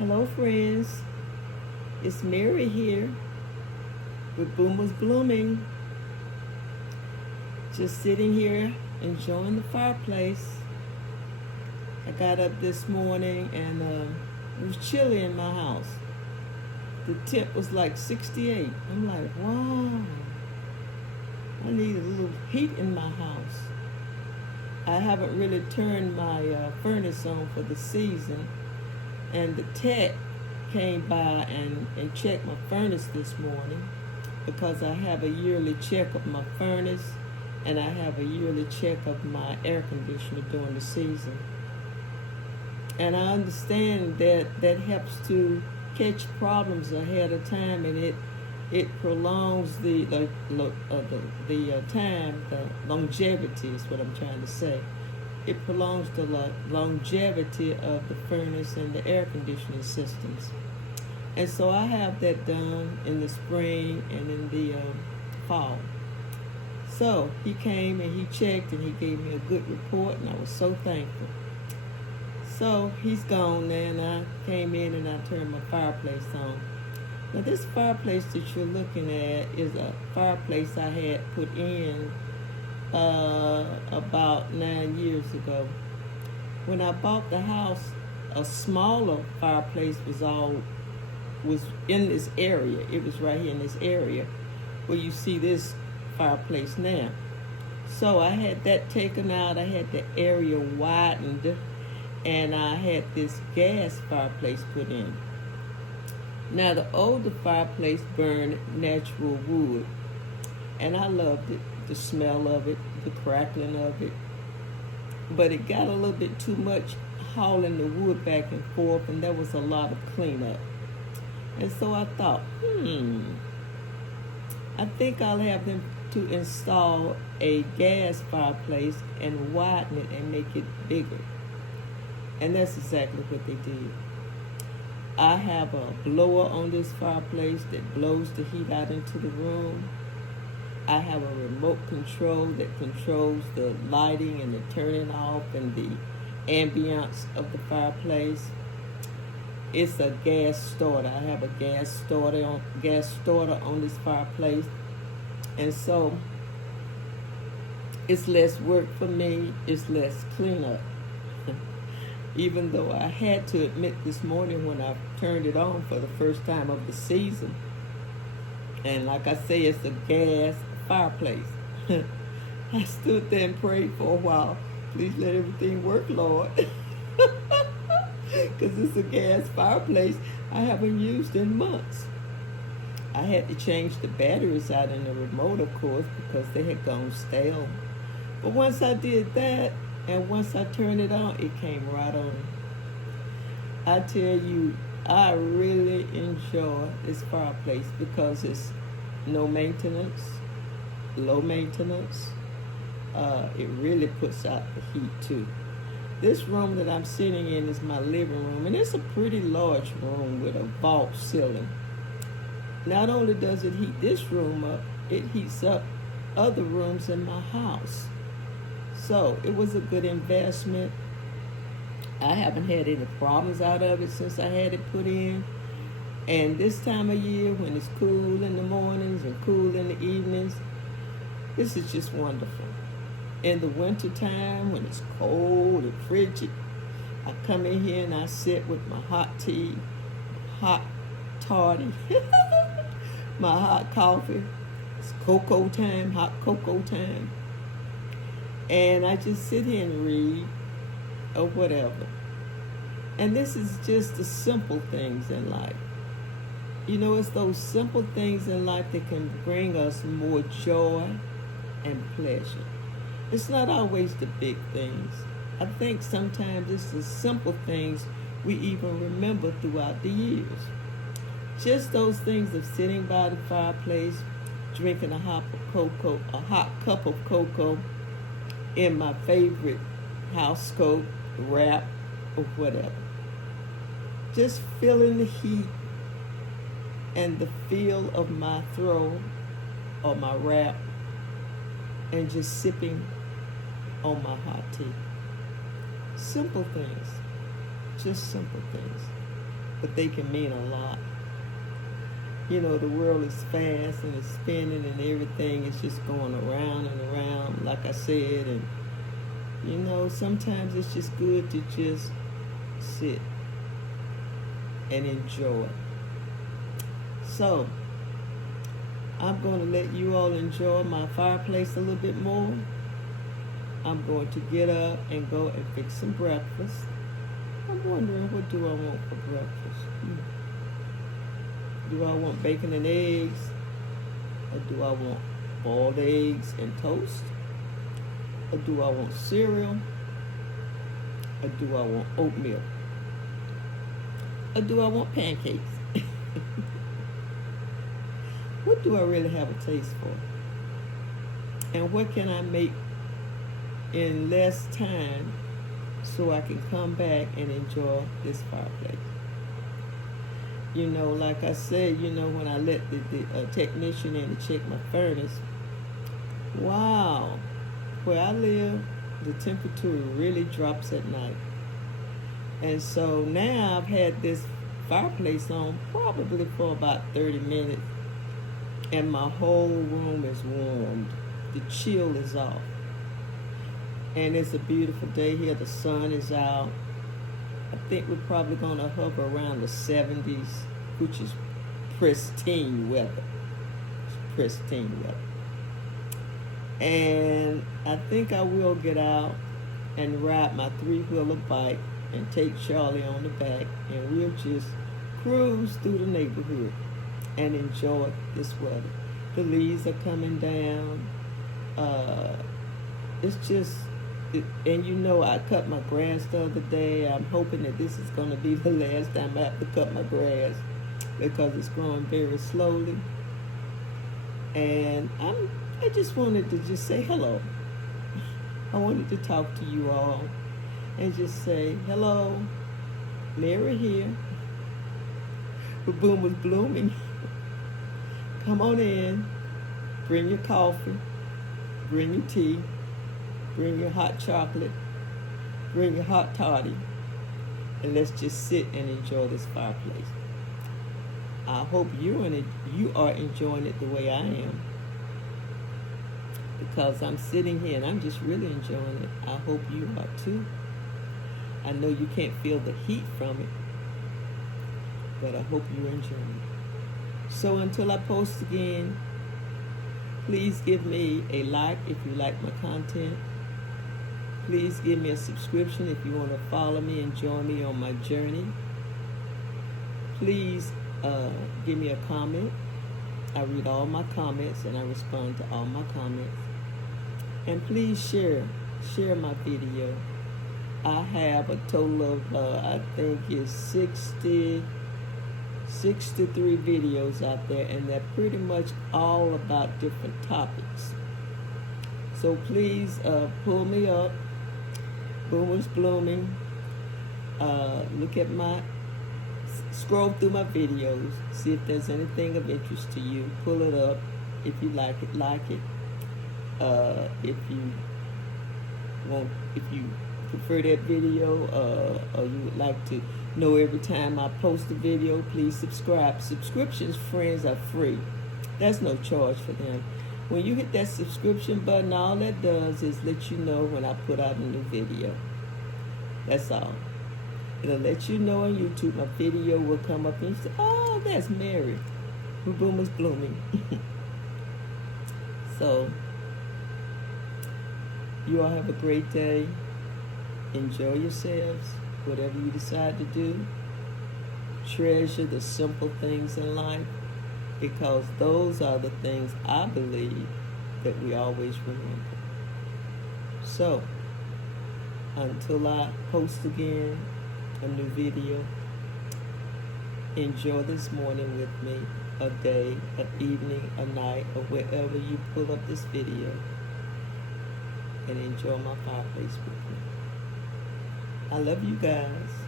Hello, friends. It's Mary here with Boomers Blooming. Just sitting here enjoying the fireplace. I got up this morning and it was chilly in my house. The temp was like 68. I'm like, wow, I need a little heat in my house. I haven't really turned my furnace on for the season, and the tech came by and checked my furnace this morning because I have a yearly check of my furnace and I have a yearly check of my air conditioner during the season. And I understand that helps to catch problems ahead of time, and it prolongs the time, the longevity is what I'm trying to say. It prolongs the longevity of the furnace and the air conditioning systems. And so I have that done in the spring and in the fall. So he came and he checked and he gave me a good report, and I was so thankful. So he's gone now, and I came in and I turned my fireplace on. Now this fireplace that you're looking at is a fireplace I had put in about 9 years ago. When I bought the house, a smaller fireplace was in this area. It was right here in this area where you see this fireplace now. So I had that taken out. I had the area widened, and I had this gas fireplace put in. Now the older fireplace burned natural wood, and I loved it, the smell of it, the crackling of it. But it got a little bit too much hauling the wood back and forth, and there was a lot of cleanup. And so I thought, I think I'll have them to install a gas fireplace and widen it and make it bigger. And that's exactly what they did. I have a blower on this fireplace that blows the heat out into the room. I have a remote control that controls the lighting and the turning off and the ambiance of the fireplace. It's a gas starter. I have a gas starter on this fireplace. And so it's less work for me. It's less cleanup. Even though I had to admit this morning when I turned it on for the first time of the season, and like I say, it's a gas fireplace. I stood there and prayed for a while. Please let everything work, Lord. Because it's a gas fireplace I haven't used in months. I had to change the batteries out in the remote, of course, because they had gone stale. But once I did that, and once I turned it on, it came right on. I tell you, I really enjoy this fireplace because it's no maintenance, low maintenance. It really puts out the heat too. This room that I'm sitting in is my living room, and it's a pretty large room with a vault ceiling. Not only does it heat this room up, it heats up other rooms in my house. So it was a good investment. I haven't had any problems out of it since I had it put in. And this time of year, when it's cool in the mornings and cool in the evenings, this is just wonderful. In the winter time, when it's cold and frigid, I come in here and I sit with my hot tea, hot toddy, my hot coffee. It's cocoa time, hot cocoa time. And I just sit here and read or whatever. And this is just the simple things in life. You know, it's those simple things in life that can bring us more joy and pleasure. It's not always the big things. I think sometimes it's the simple things we even remember throughout the years. Just those things of sitting by the fireplace, drinking a hot cup of cocoa in my favorite house coat, wrap, or whatever. Just feeling the heat and the feel of my throw or my wrap, and just sipping on my hot tea. Simple things, just simple things. but they can mean a lot. You know, the world is fast and it's spinning and everything is just going around and around, like I said. And, you know, sometimes it's just good to just sit and enjoy. So, I'm going to let you all enjoy my fireplace a little bit more. I'm going to get up and go and fix some breakfast. I'm wondering, what do I want for breakfast? Do I want bacon and eggs? Or do I want boiled eggs and toast? Or do I want cereal? Or do I want oatmeal? Or do I want pancakes? What do I really have a taste for? And what can I make in less time so I can come back and enjoy this fireplace? You know, like I said, you know, when I let the technician in to check my furnace, wow, where I live, the temperature really drops at night. And so now I've had this fireplace on probably for about 30 minutes, and my whole room is warmed. The chill is off. And it's a beautiful day here. The sun is out. I think we're probably going to hover around the 70s, which is pristine weather. It's pristine weather. And I think I will get out and ride my 3-wheeler bike and take Charlie on the back, and we'll just cruise through the neighborhood and enjoy this weather. The leaves are coming down. It's just, and you know, I cut my grass the other day. I'm hoping that this is going to be the last time I have to cut my grass because it's growing very slowly. And I just wanted to just say hello. I wanted to talk to you all and just say hello, Mary here. The boom was blooming. Come on in, bring your coffee, bring your tea, bring your hot chocolate, bring your hot toddy, and let's just sit and enjoy this fireplace. I hope you are enjoying it the way I am, because I'm sitting here and I'm just really enjoying it. I hope you are too. I know you can't feel the heat from it, but I hope you're enjoying it. So until I post again, please give me a like if you like my content. Please give me a subscription if you want to follow me and join me on my journey. Please give me a comment. I read all my comments and I respond to all my comments. And please share my video. I have a total of, I think it's 63 videos out there, and they're pretty much all about different topics. So please pull me up. Boom is blooming. Look at scroll through my videos, see if there's anything of interest to you. Pull it up. If you like it. If you prefer that video, or you would like to know every time I post a video, please subscribe. Subscriptions, friends, are free. There's no charge for them. When you hit that subscription button, all that does is let you know when I put out a new video. That's all. It'll let you know on YouTube. My video will come up and you say, oh, that's Mary. Her boom is blooming. So, you all have a great day. Enjoy yourselves, whatever you decide to do. Treasure the simple things in life, because those are the things I believe that we always remember. So, until I post again a new video, enjoy this morning with me, a day, an evening, a night, or wherever you pull up this video, and enjoy my fireplace with me. I love you guys.